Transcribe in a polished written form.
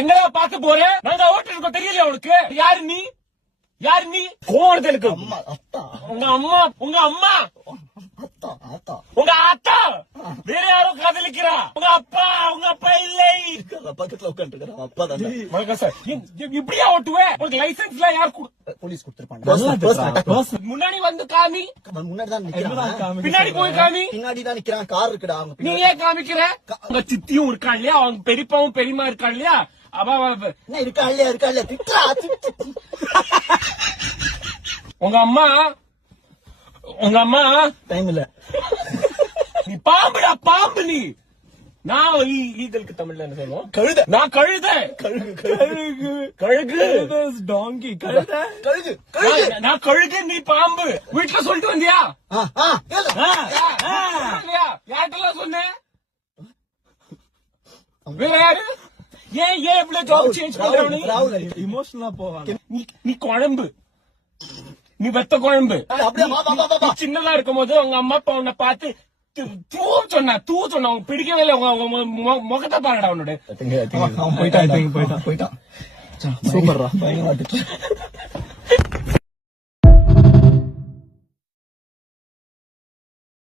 எங்களா பாக்க போறேன். நாங்க ஓட்டு இருக்கோம் தெரியலையா உனக்கு? யாரு நீ? யாரு நீ? கோவணத்துக்கு உங்க அம்மா உங்க அம்மா உங்க ஆத்தா வேற யாரும் காதலிக்கிறா? உங்க அப்பா இல்லை. பக்கத்துல உட்காந்து அப்பா தான் சார் இப்படியா ஓட்டுவேன்? உனக்கு லைசன்ஸ் எல்லாம் யார் போலீஸ் கொடுத்திருப்பாங்க. முன்னாடி வந்து காமி. முன்னாடி தான் நிக்கிறான். பின்னாடி போய் காமி. பின்னாடி தான் நிக்கிறான். கார் இருக்குடா. நீ ஏன் காமிக்கிற? உங்க சித்தியும் இருக்கா இல்லையா? அவங்க பெரியப்பாவும் பெரியமா இருக்கா இல்லையா? என்ன இருக்கா இல்லையா திட்டா. உங்க அம்மா டைம் இல்ல. நீ பாம்புடா பாம்பு. நீ நான் ஈதலுக்கு தமிழ்ல என்ன சொல்லுவோம்? கழுத. நான் கழுத. கழுகு டாங்கி. கழுகு நான் கழுகு. நீ பாம்பு. வீட்டுல சொல்லிட்டு வந்தியா? யார்கிட்டலாம் சொன்ன? வேற யாரு? ஏன் இவ்வளவு ஜாப் சேஞ்ச் பண்ற? இமோஷனலா போவாங்க. நீ குழம்பு. நீ வெத்த குழம்பு. சின்னதா இருக்கும் போது உங்க அம்மா அப்பா உன்னை பார்த்து தூ சொன்னா உனக்கு பிடிக்கவே இல்லை. உங்க முகத்தை பாருடா உன்னோட. போயிட்டான். சூப்பர்ரா.